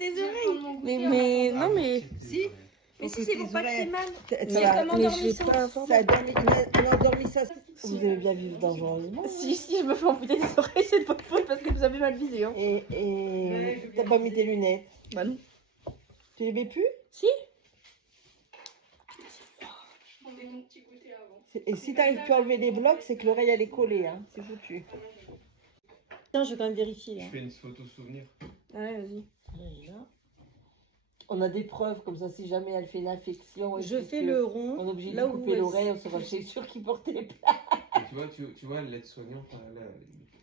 tes oreilles. Mais non, mais. Si. Mais si, c'est pour pas que t'aies mal. Mais j'ai pas Ça donne une endormissation. Vous aimez bien vivre dangereusement. Si, je me fais amputer des oreilles, c'est de votre faute parce que vous avez mal visé. Hein. Et t'as pas mis tes lunettes? Bah non. Tu les mets plus? Si. Et si t'arrives plus à enlever les blocs, c'est que l'oreille elle est collée, hein. C'est foutu. Tiens, je vais quand même vérifier. Je Hein. fais une photo souvenir. Ouais, vas-y. On a des preuves comme ça, si jamais elle fait une infection. et Je puis fais que le rond. On est obligé de là lui où couper elle- l'oreille, on saura c'est sûr qu'il portait les plaques. Et tu vois, l'aide-soignante, là,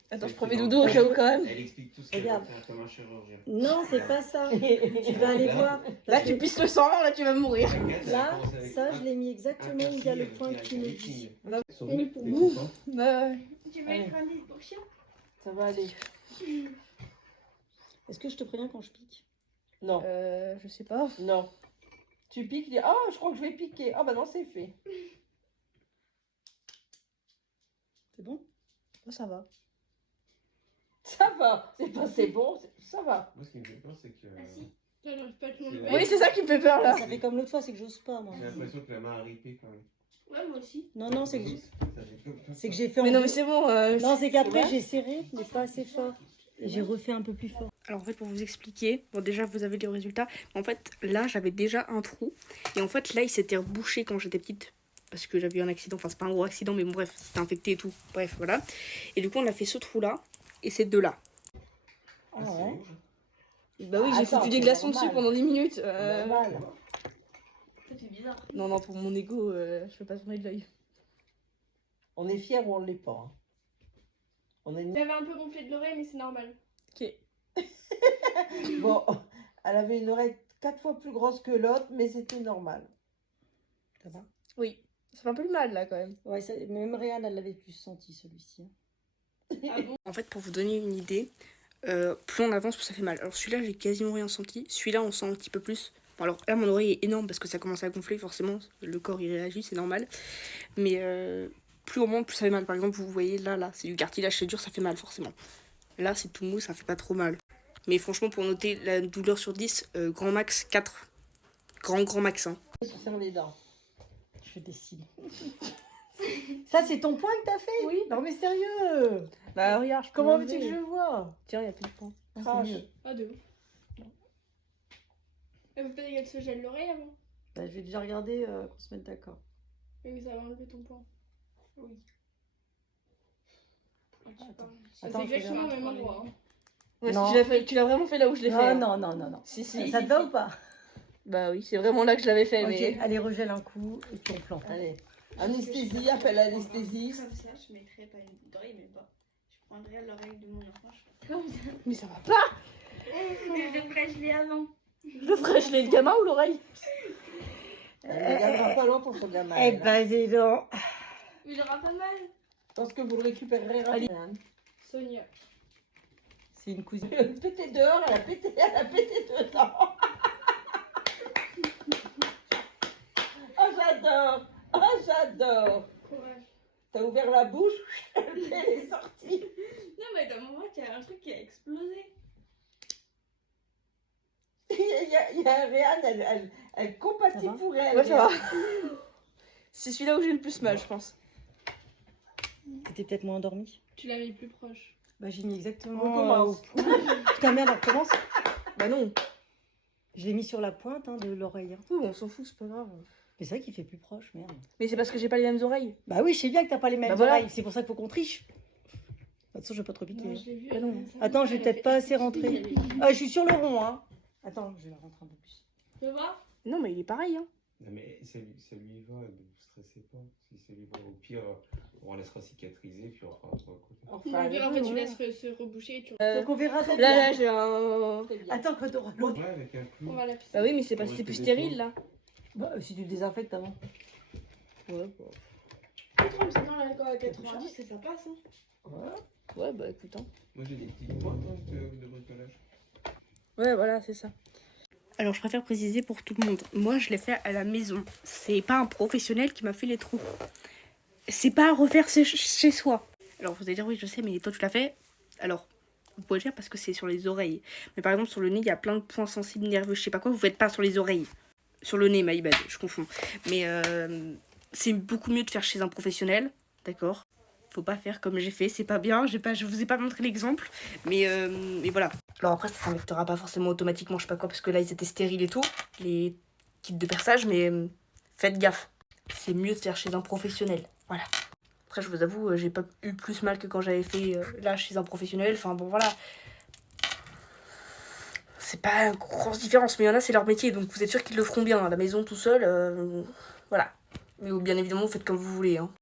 Attends, je c'est prends mes dans- doudous au cas où quand même. Elle explique tout ce qu'elle Regarde. va faire comme un chirurgien. Non, c'est pas ça. Tu vas aller voir. Là, tu pisses le sang, là, tu vas mourir. Là, ça, je l'ai mis exactement où il y a le point qui me dit. Bah, Tu veux être un livre pour chien? Ça va aller. Est-ce que je te préviens quand je pique? Non, je sais pas. non. Tu piques, tu dis, oh, je crois que je vais piquer. Oh, bah non, c'est fait. C'est bon? Oh, ça va. Ça va. C'est pas c'est bon, ça va. Moi, ce qui me fait peur, c'est que. Ah si. J'arrive pas à te C'est l'enlever. la- Oui, c'est ça qui me fait peur là. Ça fait comme l'autre fois, c'est que j'ose pas, moi. J'ai l'impression que la main a ripé quand même. Ouais, moi aussi. Non, c'est que Ça fait comme ça. c'est que j'ai fait Mais en non, deux. mais c'est bon. Non, c'est qu'après, Ouais. j'ai serré, mais pas assez fort. Et j'ai refait un peu plus fort. Alors en fait pour vous expliquer, bon déjà vous avez les résultats, en fait là j'avais déjà un trou et en fait là il s'était rebouché quand j'étais petite parce que j'avais eu un accident, enfin c'est pas un gros accident mais bon bref c'était infecté et tout, bref voilà. Et du coup on a fait ce trou là et ces deux là. Ah, c'est ouais. rouge. Bah oui j'ai Attends, foutu des c'est glaçons normal. dessus pendant 10 minutes. Normal. C'est bizarre. Non pour mon ego je peux pas tourner de l'œil. On est fiers ou on l'est pas. Hein. On est... J'avais un peu gonflé de l'oreille, mais c'est normal. Ok. Bon, elle avait une oreille 4 fois plus grosse que l'autre, mais c'était normal. Ça va? Oui, ça fait un peu le mal là quand même. Ouais, même Réal, elle l'avait plus senti, celui-ci. Hein. Ah bon? En fait pour vous donner une idée, plus on avance plus ça fait mal. Alors celui-là j'ai quasiment rien senti, celui-là on sent un petit peu plus. Bon, alors là mon oreille est énorme parce que ça commence à gonfler forcément, le corps il réagit c'est normal. Mais plus on monte plus ça fait mal. Par exemple vous voyez là c'est du cartilage, c'est dur, ça fait mal forcément. Là c'est tout mou, ça fait pas trop mal. Mais franchement pour noter la douleur sur 10, grand max 4. Grand max hein. Sur les dents. Je fais des signes. Ça, c'est ton point que t'as fait? Oui. Non, mais sérieux. Bah regarde, Comment veux-tu que je le vois? Tiens, il y a plus de points. Crache. Ah, de ouf. Elle veut pas dire qu'elle se gèle l'oreille avant? Bah, je vais déjà regarder qu'on se mette d'accord. Oui, mais ça va enlever ton point. Oui. Ah, tu parles. C'est Attends, je exactement au regarde. même endroit. Hein. Ouais, Non. tu l'as vraiment fait là où je l'ai fait. Non, hein. non. Si. Ça te va ou pas? Bah oui, c'est vraiment là que je l'avais fait. Ok, Mais... allez, regèle un coup et puis on plante. Allez. Anesthésie, appelle l'anesthésiste. Comme ça, je mettrais pas une oreille, mais pas. Je prendrais l'oreille de mon enfant, je ferais comme ça. mais ça va pas. Mais je ferais geler avant. Le fraîche-lait le gamin ou l'oreille? Elle ne gardera pas loin pour son gamin. Eh elle, hein. ben, dis donc. Il aura pas mal. Je pense que vous le récupérerez rapidement. Sonia. C'est une cousine. Elle a pété dehors, elle a pété dedans. Oh, j'adore. Courage. T'as ouvert la bouche, elle est sortie. Non, mais dans mon moment, il y a un truc qui a explosé. Il y a Réane, elle compatit Ça va pour elle. Ouais, ça va. C'est celui-là où j'ai le plus mal, je pense. T'étais peut-être moins endormie. Tu l'as mis plus proche. Bah, j'ai mis exactement Recommence. au point. Putain, merde, on recommence. Bah non. Je l'ai mis sur la pointe de l'oreille. Hein. Oui, on s'en fout, c'est pas grave. Mais c'est vrai qu'il fait plus proche, merde. Mais c'est parce que j'ai pas les mêmes oreilles. Bah oui, je sais bien que t'as pas les mêmes Bah voilà. oreilles. C'est pour ça qu'il faut qu'on triche. De toute façon, je vais pas trop piquer. Moi, je l'ai vu. Ah non. Attends, j'ai peut-être pas assez rentré. Ah, je suis sur le rond, hein. Attends, je vais la rentrer un peu plus. Tu veux voir? Non, mais il est pareil, hein. Non, mais ça lui va, ne vous stressez pas. Si ça lui va, au pire, on laissera cicatriser, puis on fera un truc à côté. Enfin, Au pire, en fait, tu ouais. laisses se reboucher et tu. Donc on verra. Là, j'ai un... c'est bien. Attends, quand t'auras l'autre. Ouais, avec un clou. On va la pisser. Bah oui, mais c'est parce que Ouais, c'est plus c'est des stérile, là. Bah, si tu le désinfectes avant. Ouais, Pas trop, mais c'est dans l'alcool à 90 et ça passe. Hein. ouais, bah écoute, hein. Moi, j'ai des petites pointes de bricolage. Ouais, voilà, c'est ça. Alors, je préfère préciser pour tout le monde. Moi, je l'ai fait à la maison. C'est pas un professionnel qui m'a fait les trous. C'est pas à refaire chez soi. Alors, vous allez dire, oui, je sais, mais toi, tu l'as fait. Alors, vous pouvez le faire parce que c'est sur les oreilles. Mais par exemple, sur le nez, il y a plein de points sensibles, nerveux, je sais pas quoi, vous faites pas sur les oreilles. Sur le nez, my bad, je confonds. Mais c'est beaucoup mieux de faire chez un professionnel, d'accord? Faut pas faire comme j'ai fait, c'est pas bien, je vous ai pas montré l'exemple, mais voilà. Alors après, ça s'invectera pas forcément automatiquement, je sais pas quoi, parce que là, ils étaient stériles et tout, les kits de perçage, mais faites gaffe. C'est mieux de faire chez un professionnel, voilà. Après, je vous avoue, j'ai pas eu plus mal que quand j'avais fait là chez un professionnel, enfin bon, voilà. C'est pas une grosse différence, mais il y en a, c'est leur métier, donc vous êtes sûr qu'ils le feront bien à la maison tout seul, voilà. Mais bien évidemment, vous faites comme vous voulez, hein.